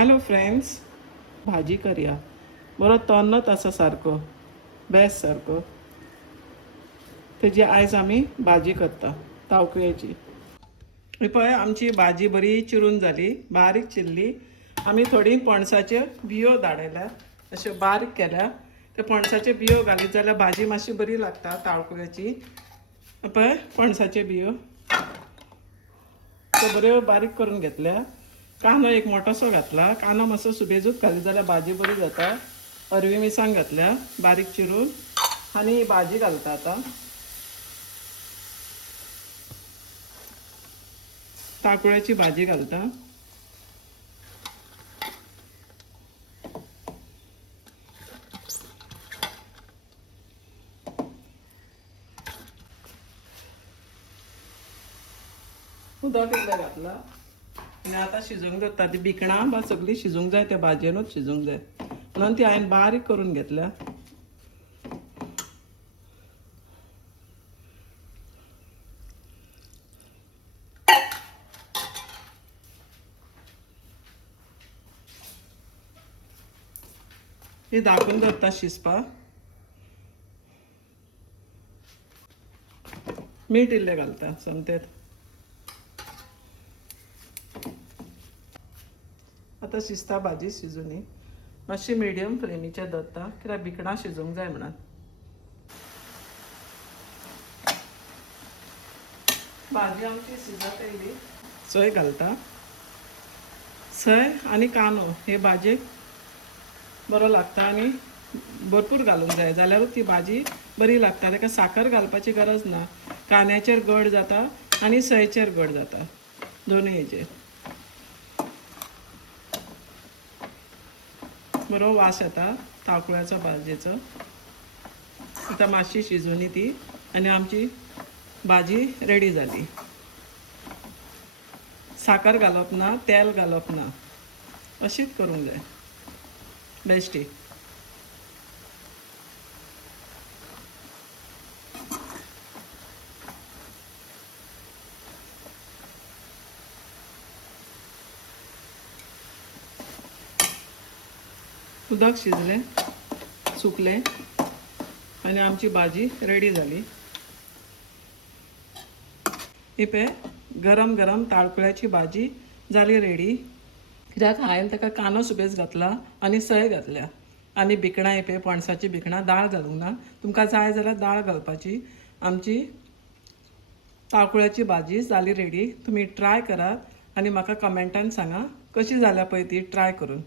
Hello friends, भाजी करूया. बरो तन्नत आसा सारको, बेस्ट सारको. तेजी आयज आमी भाजी करता तावकळ्याची. पळय आमची भाजी बरी चिरून जाली, बारीक चिरली. आमी थोडी पणसाचे बियो धाडयल्या, अश्यो बारीक केल्या. ते पणसाचे बियो घालीत जाल्यार भाजी मातशी बरी लागता ताळकुळ्याची. पळय पणसाचे बियो त्यो बऱ्यो बारीक करून घेतल्या. कांदो एक मोठोसो घातला. कांदो मातसो सुबेजूत घालीत जाल्यार भाजी बरी जाता. अरवी मिरसांग घातल्या बारीक चिरून आनी ही भाजी घालता आतां. ताळकुळ्याची भाजी घालता. उदक इल्लें घातला आनी आतां शिजोवंक दवरता. ती भिकणां बा सगळीं शिजोवंक जाय, त्या भाजयेनूच शिजोवंक जाय म्हणून ती हांवें बारीक करून घेतल्या. ही धाकून दवरता शिजपाक. मीठ इल्लें घालता समतेत. आतां शिजता भाजी शिजूनी. मातशी मिडियम फ्लेमीचेर दवरता कित्याक भिकणां शिजोवंक जाय म्हणून. भाजी आमची शिजत येयली. सोय घालता. सोय आनी कांदो हे भाजयेक बरो लागता आनी भरपूर घालूंक जाय जाल्यारूच ती भाजी बरी लागता. ताका साखर घालपाची गरज ना. कांद्याचेर गड जाता आनी सयेचेर गड जाता, दोनूय हेजेर. बरो वास येता ताळकुळ्याचो भाजयेचो. आतां मातशी शिजोनी ती आनी आमची भाजी रेडी जाली. साखर घालप ना, तेल घालप ना, अशीच करूंक जाय. बेश्टी. उदक शिजलें, सुकलें आनी आमची भाजी रेडी जाली. ही पळय गरम गरम ताळकुळ्याची भाजी जाली रेडी. कित्याक हांवें ताका कांदो सुबेज घातला आनी सय घातल्या आनी भिकणां हे पळय पणसाची भिकणां. दाळ घालूंक ना. तुमकां जाय जाल्यार दाळ घालपाची. आमची ताळकुळ्याची भाजी जाली रेडी. तुमी ट्राय करात आनी म्हाका कमेंटान सांगा कशी जाल्या पळय ती ट्राय करून.